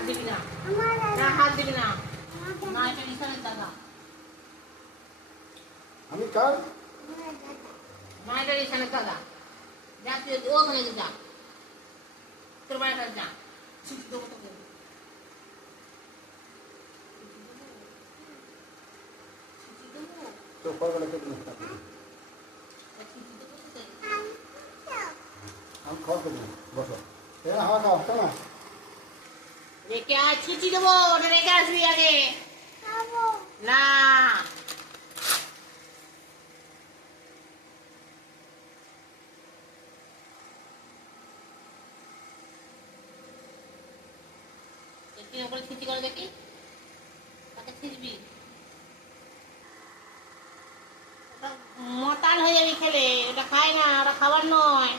হাত দিবি না, না হাত দিবি না, না এটা নিশানের দাদা, আমি কার না এটা নিশানের দাদা, যা তুই ওখানে যা, তোর বাড়ির কাছে যা, ছুটি দেবো তোকে। তো কয়বেলা কেটে নিস না আমি খাওয়া করবো বসো এরা হাওয়া খাওয়া কেমন রেখে আয়, ছুটি দেবো, ওটা রেখে আসবি আগে না। তুই ওপরে ছুটি করে দেখি, তাকে ছিঁচবি, ওটা মতাল হয়ে যাবি খেলে, ওটা খায় না, ওটা খাবার নয়।